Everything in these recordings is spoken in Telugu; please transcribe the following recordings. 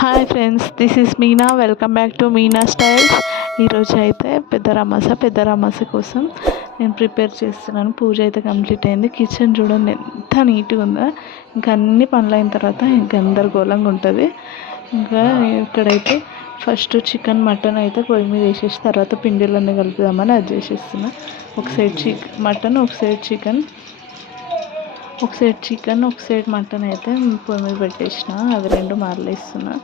Hi friends this is Meena welcome back to Meena styles ఈరోజు అయితే పెద్ద రమాస పెద్ద రమాస కోసం నేను ప్రిపేర్ చేస్తున్నాను. పూజ అయితే కంప్లీట్ అయింది. కిచెన్ చూడండి ఎంత నీట్గా ఉందో. ఇంకా అన్ని పనులు అయిన తర్వాత గందరగోళంగా ఉంటుంది. ఇంకా ఇక్కడైతే ఫస్ట్ చికెన్ మటన్ అయితే పొయ్యి మీద వేసేసి తర్వాత పిండిలన్నీ కలుపుదామని అది చేసేస్తున్నా. ఒక సైడ్ చిక్ మటన్ ఒక సైడ్ చికెన్ ఒక సైడ్ చికెన్ ఒక సైడ్ మటన్ అయితే పొయ్యి మీద పెట్టేసిన. అవి రెండు మరలేస్తున్నా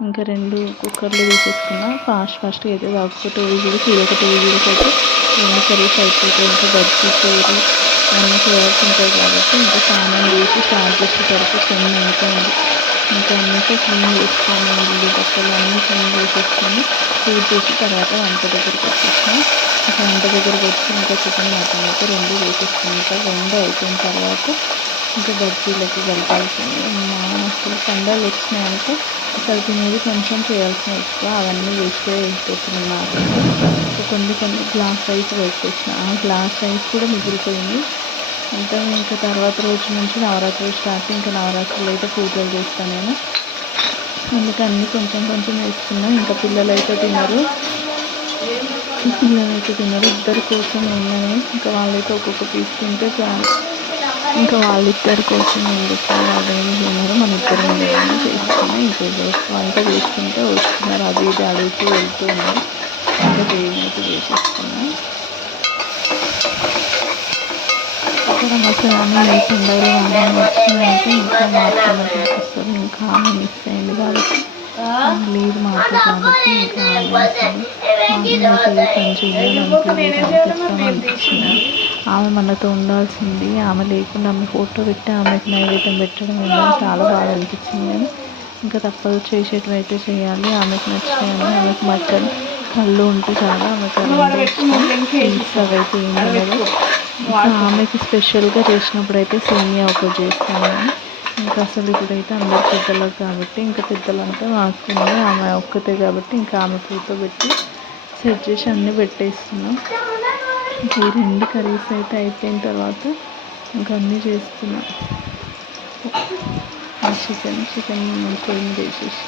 ఇంకా రెండు కుక్కర్లు తీసేసుకున్నా ఫాస్ట్ ఫాస్ట్గా అయితే కాకపోతే టూ విజిల్స్ ఇది ఒక టూ విజిల్స్ అయితే రెండు కర్రీస్ అయిపోతాయి ఇంకా బజ్జీ కూర అన్నీ చేయాల్సి ఉంటుంది కాబట్టి ఇంకా సామాన్ వేసి స్టార్ట్ చేసేసరికి కొన్ని అవుతుంది ఇంకా అన్నీ క్లీన్ చేసుకొని ఇల్లు బట్టలు అన్నీ క్లీన్ చేసేసుకొని పూజ చేసి తర్వాత వంట దగ్గరికి వచ్చేసాం ఇంకా వంట దగ్గరికి వచ్చి ఇంకా చికెన్ మటన్ అయితే రెండు వేసేసుకుని ఇంకా రెండు అయిపోయిన తర్వాత ఇంకా బజ్జీలకి కలిపాల్సింది మా అసలు పండుగలు వచ్చినాయంటే అసలు తినేది కొంచెం చేయాల్సిన ఎక్కువ అవన్నీ వేస్తే అయిపోతున్నాయి నాకు కొన్ని కొన్ని గ్లాస్ రైస్ పెట్టేసిన ఆ గ్లాస్ రైస్ కూడా మిగిలిపోయింది. ఇంకా ఇంకా తర్వాత రోజు నుంచి నవరాత్రులు స్టార్ట్ ఇంకా నవరాత్రులు అయితే పూజలు చేస్తాను నేను. అందుకే అన్నీ కొంచెం కొంచెం వేసుకున్నాను ఇంకా పిల్లలు అయితే తిన్నారు పిల్లలు అయితే తిన్నారు ఇద్దరి కోసం ఉన్నాయి ఇంకా వాళ్ళైతే ఒక్కొక్క పీస్ తింటే చాలు. ఇంకా వాళ్ళిద్దరి కోసం ఎందుకు వాళ్ళు ఏం తిన్నారు మన ఇద్దరు ఏమైనా చేసుకుని ఇంకా వంట చేసుకుంటే వస్తున్నారు. అది ఇది అడుగుతూ వెళ్తూ ఉన్నాం. ఇంకా దేవుని అయితే చేసేసుకున్నాం. ఇక్కడ మసాలా ఈ పండుగలు వాహనం వచ్చిందంటే ఇంకా మాట్లాడుతూ వస్తారు ఇంకా ఆమె మిస్ అయింది కాబట్టి లేదు మాకు కాబట్టి ఇంకా ఆమె పని చేయాలనిపించింది అనిపించింది ఆమె మనతో ఉండాల్సింది ఆమె లేకుండా ఆమె ఫోటో పెట్టి ఆమెకి నైవేద్యం పెట్టడం ఏంటంటే చాలా బాగా అనిపించింది కానీ ఇంకా తప్పదు చేసేటివి చేయాలి ఆమెకు నచ్చినాయని ఆమెకు మటన్ కళ్ళు ఉంటే చాలా ఆమెకు స్వీట్స్ అయితే ఏం లేదు ఆమెకి స్పెషల్గా చేసినప్పుడు అయితే సేమియా ఒకటి చేస్తాను. ఇంకా అసలు ఇప్పుడైతే అందరు పెద్దలకు కాబట్టి ఇంకా పెద్దలంతా మాకు ఆమె ఒక్కతే కాబట్టి ఇంకా ఆమె కూర్చోబెట్టి సెట్ చేసి అన్నీ పెట్టేస్తున్నాం. ఈ రెండు కర్రీస్ అయితే అయిపోయిన తర్వాత ఇంకా అన్నీ చేస్తున్నాం. చికెన్ చికెన్ పొయ్యి చేసేసి.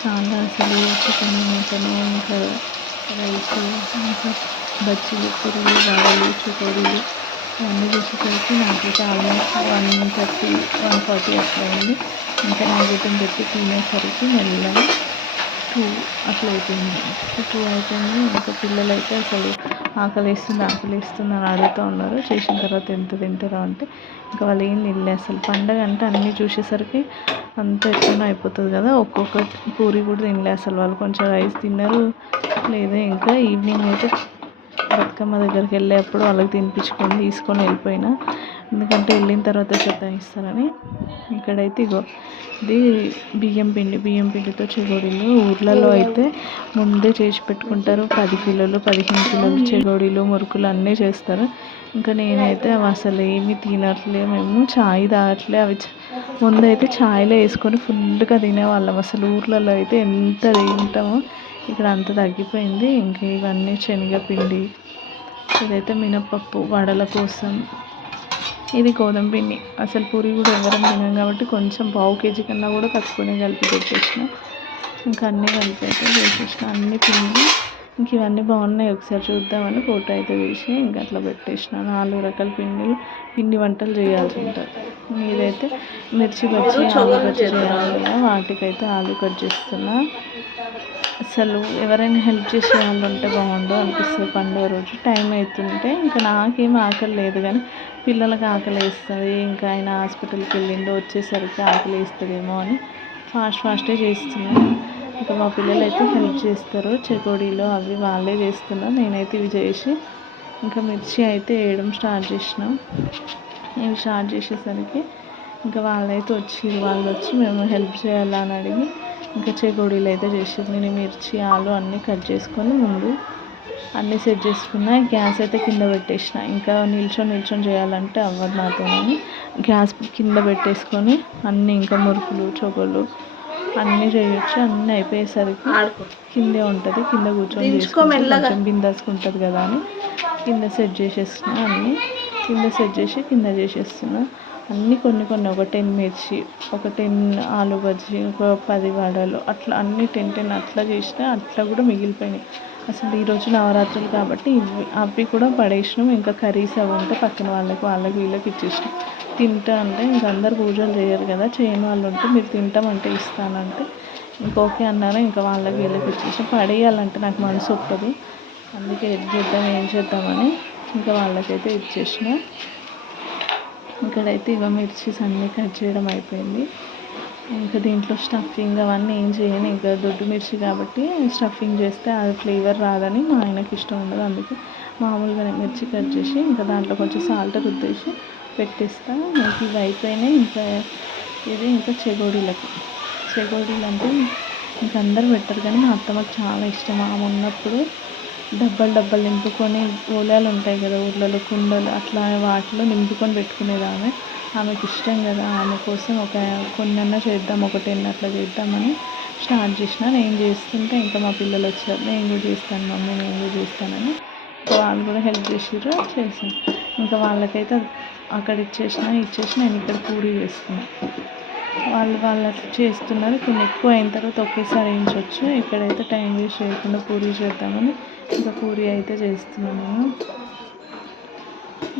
చాలా అసలు చికెన్ మటన్ ఇంకా రైస్ ఇంకా బజ్జీలు కూరలు వాడలు అన్నీ ఇవన్నీ చేసేసరికి నాకైతే almost one thirty one forty అట్లా అయింది ఇంకా నైవేద్యం పెట్టి తినేసరికి మెల్లగా టూ అట్లా అయిపోయింది. టూ అయిపోయింది. ఇంకా పిల్లలు అయితే అసలు ఆకలి ఆకలిస్తుంది ఆకలి అని అడుగుతూ ఉన్నారు. చేసిన తర్వాత ఎంత తింటారా అంటే ఇంకా వాళ్ళు ఏం తినలే అసలు. పండగ అంటే అన్నీ చూసేసరికి అంత ఎట్లనో అయిపోతుంది కదా. ఒక్కొక్క పూరి కూడా తినలే అసలు. వాళ్ళు కొంచెం రైస్ తిన్నారు లేదా ఇంకా ఈవినింగ్ అయితే బతుకమ్మ దగ్గరికి వెళ్ళేటప్పుడు వాళ్ళకి తినిపించుకొని తీసుకొని వెళ్ళిపోయినా. ఎందుకంటే వెళ్ళిన తర్వాత సతాయిస్తారని ఇక్కడైతే ఇగో ఇది బియ్యం పిండి బియ్యం పిండితో చెగోడీలు. ఊర్లలో అయితే ముందే చేసి పెట్టుకుంటారు. పది కిలోలు పదిహేను కిలోలు చెగోడీలు మురుకులు అన్నీ చేస్తారు. ఇంకా నేనైతే అవి అసలు ఏమి తినట్లే. మేము చాయ్ తాగట్లే. అవి ముందైతే ఛాయ్లో వేసుకొని ఫుల్గా తినేవాళ్ళం. అసలు ఊర్లలో అయితే ఎంత తింటామో. ఇక్కడ అంత తగ్గిపోయింది. ఇంకా ఇవన్నీ శనగపిండి ఇదైతే మినపప్పు వడల కోసం. ఇది గోధుమ పిండి. అసలు పూరి కూడా ఎవరం తినాం కాబట్టి కొంచెం పావు కేజీ కన్నా కూడా తక్కువనే కలిపి పెట్టేసిన. ఇంకా అన్నీ కలిపి అయితే వేసేసిన అన్ని పిండి ఇంక ఇవన్నీ బాగున్నాయి. ఒకసారి చూద్దామని ఫోటో అయితే తీసి ఇంకా అట్లా పెట్టేసిన. నాలుగు రకాల పిండిలు పిండి వంటలు చేయాల్సి ఉంటుంది. ఇదైతే మిర్చి బజ్జీ ఆలు బజ్జీ చేయాలి కదా. వాటికైతే ఆలు కట్ చేస్తున్నా. అసలు ఎవరైనా హెల్ప్ చేసే వాళ్ళు ఉంటే బాగుండు అనిపిస్తుంది పండుగ రోజు. టైం అవుతుంటే ఇంకా నాకేం ఆకలి లేదు కానీ పిల్లలకి ఆకలి వేస్తుంది. ఇంకా ఆయన హాస్పిటల్కి వెళ్ళిండో వచ్చేసరికి ఆకలి వేస్తుందేమో అని ఫాస్ట్ ఫాస్టే చేస్తున్నాను ఇంకా మా పిల్లలు అయితే హెల్ప్ చేస్తారు. చెకోడీలు అవి వాళ్ళే చేస్తున్నారు నేనైతే ఇవి చేసి ఇంకా మిర్చి అయితే వేయడం స్టార్ట్ చేసినాం. ఇవి స్టార్ట్ చేసేసరికి ఇంకా వాళ్ళైతే వచ్చి వాళ్ళు వచ్చి మేము హెల్ప్ చేయాలని అడిగి ఇంకా చెకోడీలు అయితే చేసారు నేను మిర్చి ఆలు అన్నీ కట్ చేసుకొని ముందు అన్నీ సెట్ చేసుకున్న. గ్యాస్ అయితే కింద పెట్టేసిన. ఇంకా నిల్చొని నిల్చొని చేయాలంటే అవ్వదు నాతోని. గ్యాస్ కింద పెట్టేసుకొని అన్నీ ఇంకా మురుకులు చొగలు అన్నీ చేయొచ్చు. అన్నీ అయిపోయేసరికి కిందే ఉంటుంది. కింద కూర్చొని కొంచెం బిందసుకుంటుంది కదా అని. కింద సెట్ చేసేస్తున్నా అన్నీ. కింద సెట్ చేసి కింద చేసేస్తున్నా. అన్నీ కొన్ని కొన్ని ఒక టెన్ మిర్చి ఒక టెన్ ఆలు బజ్జీ ఒక పది వడలు అట్లా అన్నీ టెన్ టెన్ అట్లా చేసినా అట్లా కూడా మిగిలిపోయినాయి. అసలు ఈరోజు నవరాత్రులు కాబట్టి ఇవి అవి కూడా పడేసినాం. ఇంకా కర్రీస్ అవి ఉంటే పక్కన వాళ్ళకి వాళ్ళకి వీళ్ళకి ఇచ్చేసినాం. తింటా అంటే ఇంక అందరు పూజలు చేయరు కదా చేయని వాళ్ళు ఉంటే మీరు తింటామంటే ఇస్తానంటే ఇంకొకే అన్నారు. ఇంకా వాళ్ళకి వీళ్ళకి ఇచ్చేసి పడేయాలంటే నాకు మనసు ఒప్పదు. అందుకే ఏం చేద్దాం ఏం చేద్దామని ఇంకా వాళ్ళకైతే ఇచ్చేసిన. ఇక్కడైతే ఇవ మిర్చీస్ అన్నీ కట్ చేయడం అయిపోయింది. ఇంకా దీంట్లో స్టఫింగ్ అవన్నీ ఏం చేయను. ఇంకా దొడ్డు మిర్చి కాబట్టి స్టఫింగ్ చేస్తే అది ఫ్లేవర్ రాదని మా ఆయనకి ఇష్టం ఉండదు. అందుకే మామూలుగానే మిర్చి కట్ చేసి ఇంకా దాంట్లో కొంచెం సాల్ట్ రుద్దేసి పెట్టేస్తా. ఇంక ఇవి అయిపోయినాయి. ఇంకా ఇది ఇంకా చెగోడీలకి. చెగోడీలు అంటే ఇంక అందరు పెట్టరు కానీ మా అత్తమ్మకి చాలా ఇష్టం. ఆమె ఉన్నప్పుడు డబ్బాలు డబ్బాలు నింపుకొని ఓలాలు ఉంటాయి కదా ఊర్లలో కుండలు అట్లా వాటిలో నింపుకొని పెట్టుకునేది ఆమె ఇష్టం కదా ఆమె కోసం ఒక కొన్నన్నా చేద్దాం ఒక టెన్ అట్లా చేద్దామని స్టార్ట్ చేసిన. నేను చేస్తుంటే ఇంకా మా పిల్లలు వచ్చారు. నేను కూడా చేస్తాను మమ్మీ నేను కూడా చేస్తానని. వాళ్ళు కూడా హెల్ప్ చేసారు చేసాను ఇంకా వాళ్ళకైతే అక్కడ ఇచ్చేసిన ఇచ్చేసి నేను ఇక్కడ పూరి చేస్తున్నా. వాళ్ళు వాళ్ళు అట్లా చేస్తున్నారు. కొన్ని ఎక్కువ అయిన తర్వాత ఒకేసారి వేయించవచ్చు ఇక్కడైతే టైం వేస్ట్ చేయకుండా పూరి చేద్దామని ఇంకా పూరి అయితే చేస్తున్నాను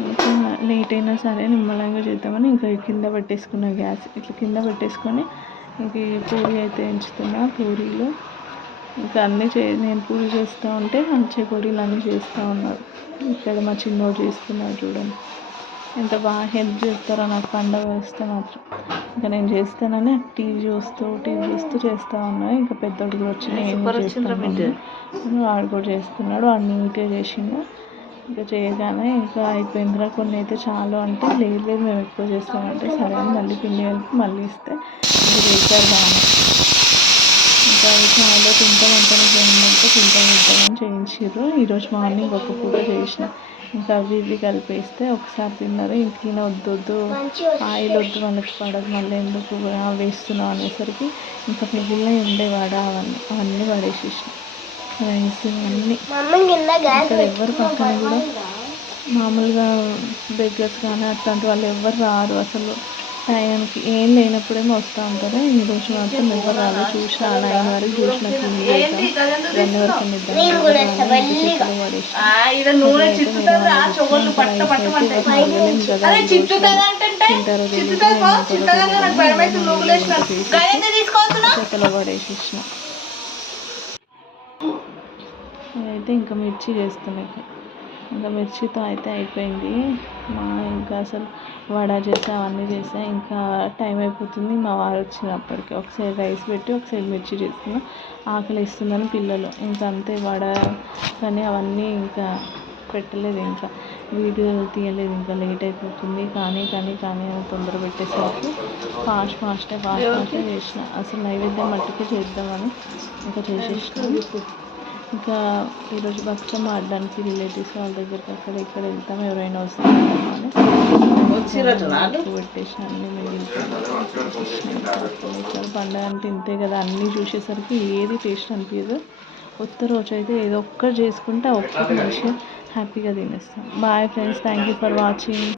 ఇంకా లేట్ అయినా సరే నిమ్మలంగా చేద్దామని ఇంకా కింద పెట్టేసుకున్న గ్యాస్ ఇట్లా కింద పెట్టేసుకొని ఇంక పూరి అయితే ఎంచుతున్నా పూరీలు. ఇంకా అన్నీ చే నేను పూరి చేస్తూ ఉంటే మంచి పూరీలు అన్నీ చేస్తూ ఉన్నారు. ఇక్కడ మా చిన్నోడు చేస్తున్నాడు చూడండి. ఎంత బాగా హెల్ప్ చేస్తారో నాకు పండగ వస్తే మాత్రం. ఇంకా నేను చేస్తానని టీవీ చూస్తూ టీవీ చూస్తూ చేస్తూ ఉన్నా. ఇంకా పెద్దోడు కూడా వచ్చి వాడు కూడా చేస్తున్నాడు. వాడు నీట్గా చేసిండు. ఇంకా చేయగానే ఇంకా అయిపోయిందిరా. కొన్ని అయితే చాలు అంటే లేదు లేదు మేము ఎక్కువ చేస్తామంటే సరే అని మళ్ళీ పిండి కలిపి మళ్ళీ ఇస్తే ఇంకా చేశారు బాగా ఇంకా అవి చాలా. తింటాం వెంటనే చేయండి తింటాం తింటామని చేయించారు ఈరోజు మార్నింగ్ ఒక పూట చేసిన. ఇంకా అవి ఇవి కలిపేస్తే ఒకసారి తిన్నారు? ఇంక వద్దు. వద్దు ఆయిల్ వద్దు వాళ్ళకి పడదు. మళ్ళీ ఎందుకు వేస్తున్నాం అనేసరికి ఇంకా మిగిలినవి ఉండేవాడు అవన్నీ. అవన్నీ పడేసేసిన. రైస్ అన్నీ. ఇక్కడ ఎవరు పక్కన కూడా మామూలుగా బెగ్గర్స్ కానీ అట్లాంటి వాళ్ళు ఎవరు రారు అసలు. టైంకి ఏం లేనప్పుడేమో వస్తూ ఉంటారు. ఈ రోజు మాత్రం ఎవరు రాలేదు. చూసిన నైన్ వరకు చూసిన రెండు వరకు చేతలో పడేసేసిన. అయితే ఇంకా మిర్చి చేస్తున్నాయి ఇంకా మిర్చితో అయితే అయిపోయింది. మా ఇంకా అసలు వడ చేసా అవన్నీ చేసా ఇంకా టైం అయిపోతుంది. మా వారు వచ్చినప్పటికి ఒకసారి రైస్ పెట్టి ఒకసారి మిర్చి చేస్తున్నా. ఆకలి ఇస్తుందని పిల్లలు. ఇంకా అంతే వడ కానీ అవన్నీ ఇంకా పెట్టలేదు ఇంకా. వీడియో తీయలేదు ఇంకా లేట్ అయిపోతుంది. కానీ కానీ కానీ తొందర పెట్టేసరికి ఫాస్ట్ ఫాస్టే ఫాస్ట్ ఫాస్టే చేసిన. అసలు నైవేద్యం మట్టుకే చేద్దామని ఇంకా చేసేసిన. ఇంకా ఈరోజు బతుకమ్మ ఆడడానికి రిలేటివ్స్ వాళ్ళ దగ్గరికి అక్కడ ఇక్కడ వెళ్తాం. ఎవరైనా వస్తామని పెట్టేసి అన్ని మిగిలిపోయి పండుగ అంటే ఇంతే కదా. అన్నీ చూసేసరికి ఏది టేస్ట్ అనిపించదు. కొత్త రోజు అయితే ఏదో ఒక్కటి చేసుకుంటే ఒక్కటి మంచిగా హ్యాపీగా తినేస్తాం. Bye friends thank you for watching